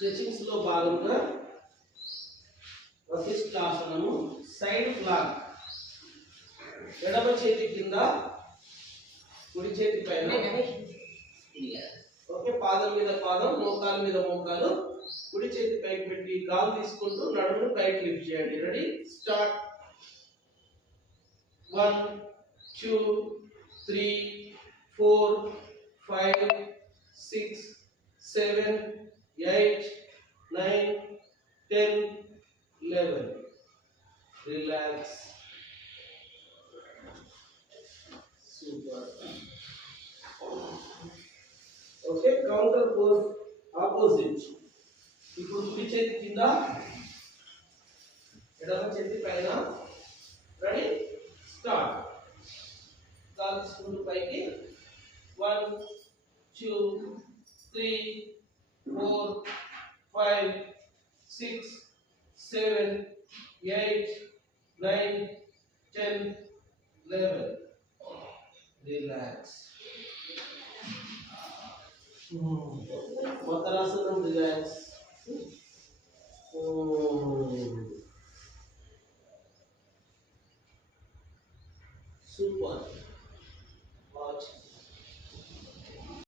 Stretchings లో భాగంగా వశిష్ఠాసనము side flag. ఎడమ చేతి కింద కుడి చేతి పైన, ఓకే, పాదం మీద పాదం, మోకాల మీద మోకాలు, కుడి చేతి పైకి పెట్టి గాలి తీసుకుంటూ నడుమును పైకి లిఫ్ట్ చేయండి. Ready, start. 1 2 3 4 5 6 7 8 9 10 11. Relax. Super. Okay, counter pose opposite. ఇప్పుడు కుడి చేతి కింద, ఎడమ చేతి పైన. Ready, start. గాలి తీసుకుంటూ పైకి. 1 2 3 4 5 6 7 8 9 10 11. రిలాక్స్. మకరాసనం, రిలాక్స్.